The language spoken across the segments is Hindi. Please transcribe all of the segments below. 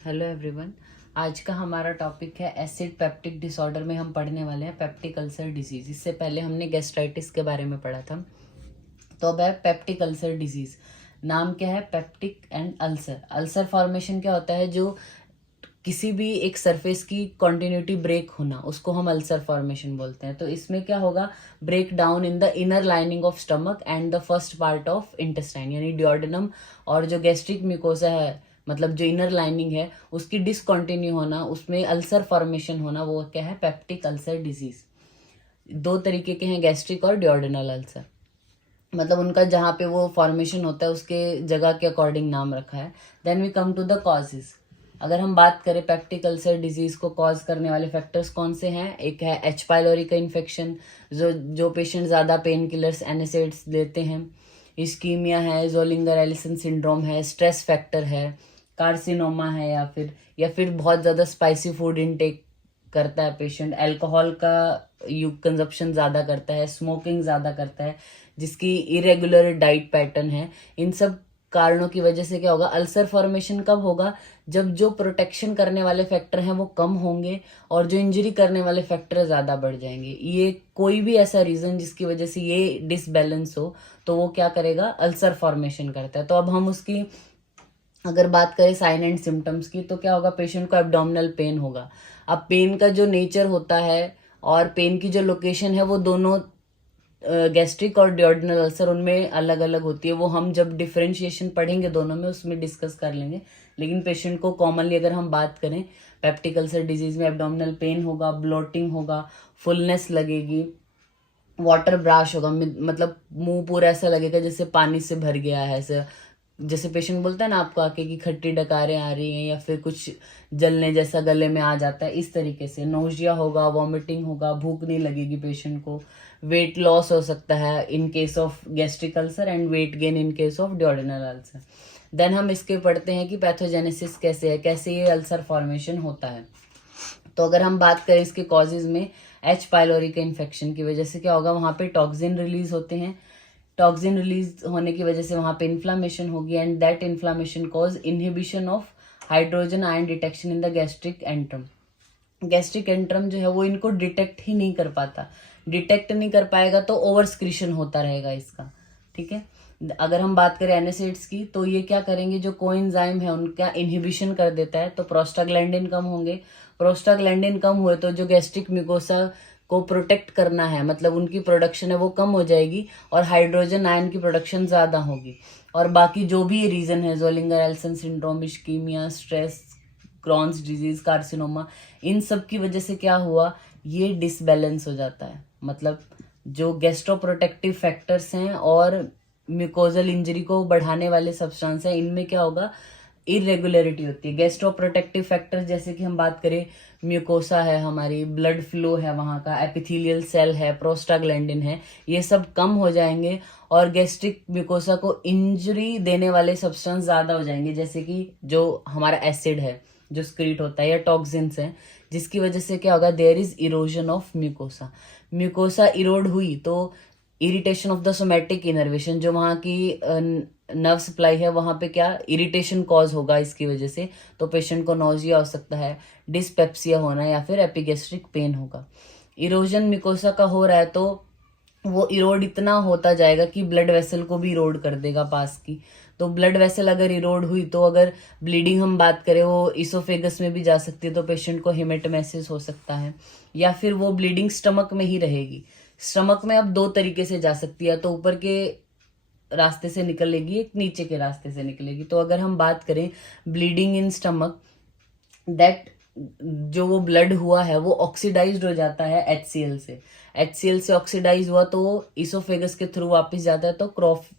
Hello everyone. आज का हमारा टॉपिक है एसिड पेप्टिक डिसऑर्डर में हम पढ़ने वाले हैं पेप्टिक अल्सर डिजीज। इससे पहले हमने गैस्ट्राइटिस के बारे में पढ़ा था, तो अब है पेप्टिक अल्सर डिजीज। नाम क्या है? Peptic and ulcer. Ulcer formation क्या होता है? जो किसी भी एक सरफेस की कॉन्टिन्यूटी ब्रेक होना, उसको हम अल्सर फॉर्मेशन बोलते हैं। तो इसमें क्या होगा? Break down in the inner lining of stomach and the first part of intestine, यानी डिओडेनम और जो गैस्ट्रिक म्यूकोसा है, मतलब जो इनर लाइनिंग है, उसकी डिसकंटिन्यू होना, उसमें अल्सर फॉर्मेशन होना, वो क्या है? Peptic ulcer disease. दो तरीके के हैं, गैस्ट्रिक और डिओडेनल अल्सर। मतलब उनका जहाँ पे वो फॉर्मेशन होता है उसके जगह के अकॉर्डिंग नाम रखा है। Then we come to the causes. अगर हम बात करें पेप्टिक अल्सर डिजीज को कॉज करने वाले फैक्टर्स कौन से हैं? एक है एच पाइलोरी का इन्फेक्शन, जो पेशेंट ज़्यादा पेन किलर्स एनेसिड्स लेते हैं। इस्कीमिया है, जोलिंगर एलिसन सिंड्रोम है, स्ट्रेस फैक्टर है, कार्सिनोमा है, या फिर बहुत ज़्यादा स्पाइसी फूड इनटेक करता है पेशेंट, अल्कोहल का कंजप्शन ज़्यादा करता है, स्मोकिंग ज़्यादा करता है, जिसकी इरेगुलर डाइट पैटर्न है। इन सब कारणों की वजह से क्या होगा? अल्सर फॉर्मेशन कब होगा? जब जो प्रोटेक्शन करने वाले फैक्टर हैं वो कम होंगे और जो इंजरी करने वाले फैक्टर ज़्यादा बढ़ जाएंगे। ये कोई भी ऐसा रीज़न जिसकी वजह से ये डिसबैलेंस हो, तो वो क्या करेगा? अल्सर फॉर्मेशन करता है। तो अब हम उसकी अगर बात करें साइन एंड सिम्टम्स की, तो क्या होगा? पेशेंट को एब्डोमिनल पेन होगा। अब पेन का जो नेचर होता है और पेन की जो लोकेशन है, वो दोनों गैस्ट्रिक और डिओडिनल अल्सर उनमें अलग अलग होती है। वो हम जब डिफरेंशिएशन पढ़ेंगे दोनों में, उसमें डिस्कस कर लेंगे। लेकिन पेशेंट को कॉमनली अगर हम बात करें, पेप्टिक अल्सर डिजीज में एब्डोमिनल पेन होगा, ब्लोटिंग होगा, फुलनेस लगेगी, वाटर ब्राश होगा, मतलब मुंह पूरा ऐसा लगेगा जैसे पानी से भर गया है। ऐसे जैसे पेशेंट बोलता है ना आपको आके कि खट्टी डकारें आ रही हैं, या फिर कुछ जलने जैसा गले में आ जाता है, इस तरीके से। नोजिया होगा, वॉमिटिंग होगा, भूख नहीं लगेगी पेशेंट को। वेट लॉस हो सकता है in case of gastric ulcer and weight gain in case of duodenal ulcer. Then हम इसके पढ़ते हैं कि पैथोजेनेसिस कैसे है, कैसे ये अल्सर फॉर्मेशन होता है। तो अगर हम बात करें इसके कॉजेज में, एच पाइलोरी के इन्फेक्शन की वजह से क्या होगा? वहाँ पे टॉक्सिन रिलीज होते हैं। टॉक्सिन रिलीज होने की वजह से वहाँ पे इन्फ्लामेशन होगी, and that inflammation cause inhibition of hydrogen ion detection in the gastric antrum. Gastric antrum जो है वो इनको डिटेक्ट ही नहीं कर पाता। डिटेक्ट नहीं कर पाएगा तो ओवर स्क्रीशन होता रहेगा इसका। ठीक है। अगर हम बात करें एनासिड्स की, तो ये क्या करेंगे? जो कोएंजाइम है उनका इनहिबिशन कर देता है, तो प्रोस्टाग्लैंडिन कम होंगे। प्रोस्टाग्लैंडिन कम हुए तो जो गैस्ट्रिक म्यूकोसा को प्रोटेक्ट करना है, मतलब उनकी प्रोडक्शन है, वो कम हो जाएगी और हाइड्रोजन आयन की प्रोडक्शन ज़्यादा होगी। और बाकी जो भी रीज़न है, Zollinger Ellison syndrome, ischaemia, stress, Crohn's disease, carcinoma, इन सब की वजह से क्या हुआ? ये डिसबैलेंस हो जाता है। मतलब जो गैस्ट्रोप्रोटेक्टिव फैक्टर्स हैं और म्यूकोजल इंजरी को बढ़ाने वाले सब्सटेंस हैं, इनमें क्या होगा? इरेगुलरिटी होती है। गैस्ट्रोप्रोटेक्टिव फैक्टर्स जैसे कि हम बात करें, म्यूकोसा है हमारी, ब्लड फ्लो है वहाँ का, एपिथेलियल सेल है, प्रोस्टाग्लैंडिन है, ये सब कम हो जाएंगे और गैस्ट्रिक म्यूकोसा को इंजरी देने वाले सब्सटेंस ज़्यादा हो जाएंगे, जैसे कि जो हमारा एसिड है जो स्क्रीट होता है, या टॉक्सिन्स हैं, जिसकी वजह से क्या होगा? There is erosion of mucosa. Mucosa erode हुई तो irritation of the somatic innervation, जो वहाँ की नर्व सप्लाई है, वहाँ पे क्या इरिटेशन कॉज होगा इसकी वजह से। तो पेशेंट को नोजिया हो सकता है, डिस्पेप्सिया होना, या फिर एपिगैस्ट्रिक पेन होगा। इरोजन म्यूकोसा का हो रहा है तो वो इरोड इतना होता जाएगा कि ब्लड वेसल को भी इरोड कर देगा पास की। तो ब्लड वेसल अगर इरोड हुई तो अगर ब्लीडिंग हम बात करें, वो इसोफेगस में भी जा सकती है, तो पेशेंट को हेमेटोमेसिस हो सकता है। या फिर वो ब्लीडिंग स्टमक में ही रहेगी। स्टमक में अब दो तरीके से जा सकती है, तो ऊपर के रास्ते से निकलेगी, एक नीचे के रास्ते से निकलेगी। तो अगर हम बात करें ब्लीडिंग इन स्टमक, दैट जो वो ब्लड हुआ है वो ऑक्सीडाइज्ड हो जाता है HCl से। HCl से ऑक्सीडाइज हुआ तो वो इसोफेगस के थ्रू वापस जाता है, तो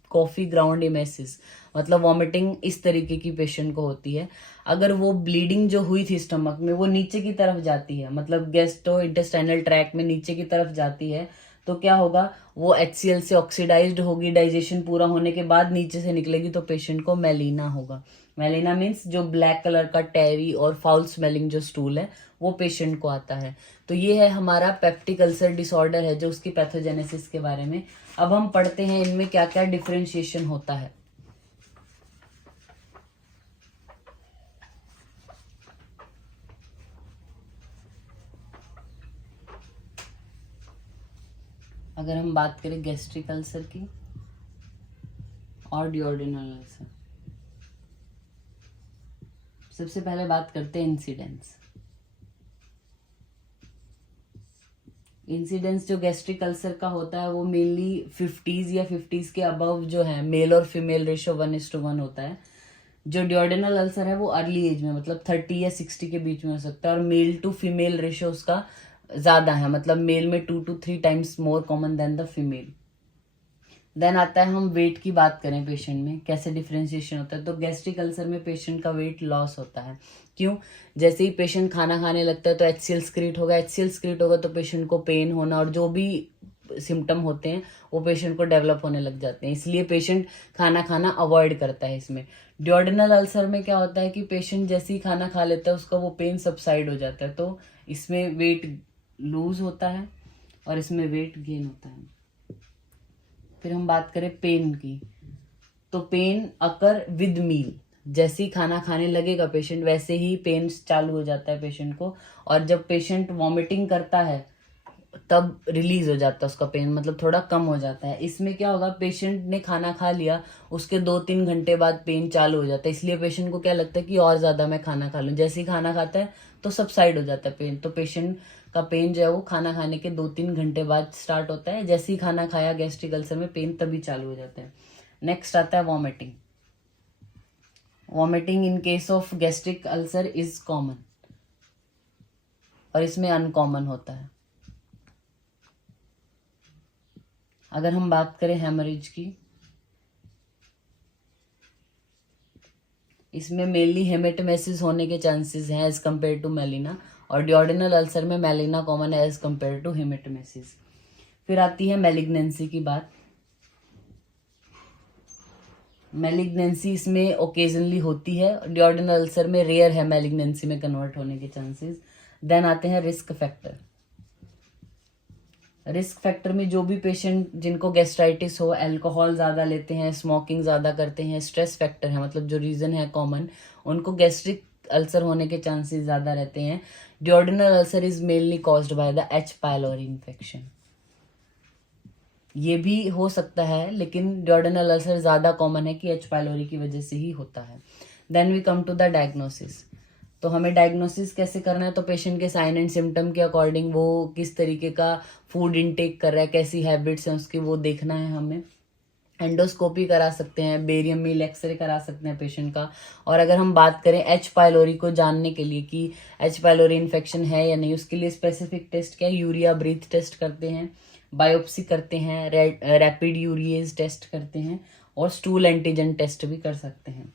कॉफी ग्राउंड इमेसिस, मतलब वॉमिटिंग इस तरीके की पेशेंट को होती है। अगर वो ब्लीडिंग जो हुई थी स्टमक में वो नीचे की तरफ जाती है, मतलब गैस्ट्रो इंटेस्टाइनल ट्रैक में नीचे की तरफ जाती है, तो क्या होगा? वो HCl से ऑक्सीडाइज्ड होगी, डाइजेशन पूरा होने के बाद नीचे से निकलेगी, तो पेशेंट को मेलिना होगा। मेलिना मीन्स जो ब्लैक कलर का टेरी और फाउल स्मेलिंग जो स्टूल है, वो पेशेंट को आता है। तो ये है हमारा पेप्टिक अल्सर डिसऑर्डर है, जो उसकी पैथोजेनेसिस के बारे में। अब हम पढ़ते हैं इनमें क्या क्या डिफरेंशिएशन होता है। अगर हम बात करें गैस्ट्रिक अल्सर की और डिओर्डिनल अल्सर, सबसे पहले बात करते हैं इंसिडेंस। इंसिडेंस जो गैस्ट्रिक अल्सर का होता है वो मेनली 50s या 50s के अबव जो है, मेल और फीमेल रेशो 1:1 होता है। जो डिओर्डिनल अल्सर है वो अर्ली एज में, मतलब 30 या 60 के बीच में हो सकता है, और मेल टू फीमेल रेशो उसका ज्यादा है, मतलब मेल में 2 to 3 times more common than the female. Then आता है, हम वेट की बात करें पेशेंट में कैसे डिफ्रेंशिएशन होता है, तो गैस्ट्रिक अल्सर में पेशेंट का वेट लॉस होता है। क्यों? जैसे ही पेशेंट खाना खाने लगता है तो HCl स्क्रीट होगा, HCl स्क्रीट होगा तो पेशेंट को पेन होना और जो भी सिम्टम होते हैं वो पेशेंट को डेवलप होने लग जाते हैं, इसलिए पेशेंट खाना खाना अवॉइड करता है। इसमें डिओर्डिनल अल्सर में क्या होता है कि पेशेंट जैसे ही खाना खा लेता है उसका वो पेन सबसाइड हो जाता है, तो इसमें वेट लूज होता है और इसमें वेट गेन होता है। फिर हम बात करें पेन की, तो पेन अकर विद मील, जैसे ही खाना खाने लगेगा पेशेंट वैसे ही पेन चालू हो जाता है पेशेंट को, और जब पेशेंट वॉमिटिंग करता है तब रिलीज हो जाता है उसका पेन, मतलब थोड़ा कम हो जाता है। इसमें क्या होगा, पेशेंट ने खाना खा लिया उसके 2-3 घंटे बाद पेन चालू हो जाता है, इसलिए पेशेंट को क्या लगता है कि और ज्यादा मैं खाना खा लूं, जैसे ही खाना खाता है तो सबसाइड हो जाता है पेन। तो पेशेंट का पेन जो है वो खाना खाने के 2-3 घंटे बाद स्टार्ट होता है, जैसे ही खाना खाया गैस्ट्रिक अल्सर में पेन तभी चालू हो जाता है। नेक्स्ट आता है vomiting. Vomiting in case of gastric ulcer is common और इसमें अनकॉमन होता है। अगर हम बात करें हेमरेज की, इसमें मेनली हेमेटोमेसिस होने के चांसेस हैं एज कम्पेयर टू मेलिना, और डिओर्डिनल अल्सर में मेलिना कॉमन है एज कम्पेयर टू हेमेटोमेसिस। फिर आती है मैलिग्नेंसी की बात। मैलिग्नेंसी इसमें ओकेजनली होती है, डिओर्डिनल अल्सर में रेयर है मैलिग्नेंसी में कन्वर्ट होने के चांसेस। देन आते हैं रिस्क फैक्टर। रिस्क फैक्टर में जो भी पेशेंट जिनको गैस्ट्राइटिस हो, अल्कोहल ज़्यादा लेते हैं, स्मोकिंग ज़्यादा करते हैं, स्ट्रेस फैक्टर है, मतलब जो रीज़न है कॉमन, उनको गैस्ट्रिक अल्सर होने के चांसेस ज़्यादा रहते हैं। Duodenal ulcer is mainly caused by the H. Pylori infection. ये भी हो सकता है लेकिन डिओर्डिनल अल्सर ज़्यादा कॉमन है कि H. पायलोरी की वजह से ही होता है। Then we come to the diagnosis. तो हमें डायग्नोसिस कैसे करना है, तो पेशेंट के साइन एंड सिम्टम के अकॉर्डिंग वो किस तरीके का फूड इनटेक कर रहा है, कैसी हैबिट्स हैं उसकी, वो देखना है हमें। एंडोस्कोपी करा सकते हैं, बेरियम मील एक्सरे करा सकते हैं पेशेंट का। और अगर हम बात करें H. पायलोरी को जानने के लिए कि H. पायलोरी इन्फेक्शन है या नहीं, उसके लिए स्पेसिफिक टेस्ट क्या है, यूरिया ब्रीथ टेस्ट करते हैं, बायोप्सी करते हैं, रैपिड यूरिएज टेस्ट करते हैं, और स्टूल एंटीजन टेस्ट भी कर सकते हैं।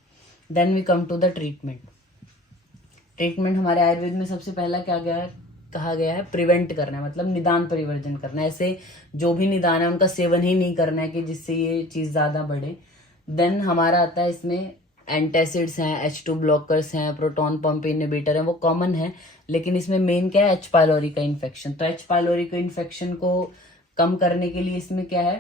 Then we come to the treatment. Treatment हमारे आयुर्वेद में सबसे पहला क्या कहा गया है, प्रिवेंट करना है, मतलब निदान परिवर्जन करना है। ऐसे जो भी निदान है उनका सेवन ही नहीं करना है कि जिससे ये चीज़ ज़्यादा बढ़े। देन हमारा आता है इसमें एंटासिड्स हैं, H2 ब्लॉकर्स हैं, प्रोटॉन पंप इनहिबिटर हैं, वो कॉमन है, लेकिन इसमें मेन क्या है, H. पायलोरी का इन्फेक्शन। तो H. पायलोरी का इन्फेक्शन को कम करने के लिए इसमें क्या है,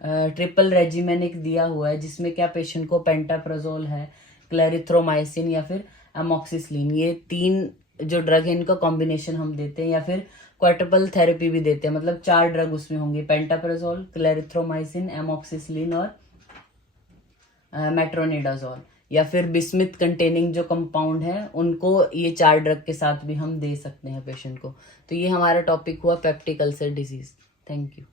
ट्रिपल रेजिमेन एक दिया हुआ है, जिसमें क्या पेशेंट को पेंटाप्राजोल है, क्लेरिथ्रोमाइसिन या फिर अमोक्सिसिलिन, ये 3 जो ड्रग है इनका कॉम्बिनेशन हम देते हैं, या फिर क्वाड्रुपल थेरेपी भी देते हैं, मतलब 4 ड्रग उसमें होंगे, पेंटाप्राजोल, क्लेरिथ्रोमाइसिन, एमोक्सिसिलिन और मेट्रोनिडाजोल, या फिर बिस्मिथ कंटेनिंग जो कंपाउंड है उनको ये 4 ड्रग के साथ भी हम दे सकते हैं पेशेंट को। तो ये हमारा टॉपिक हुआ peptic ulcer disease. Thank you.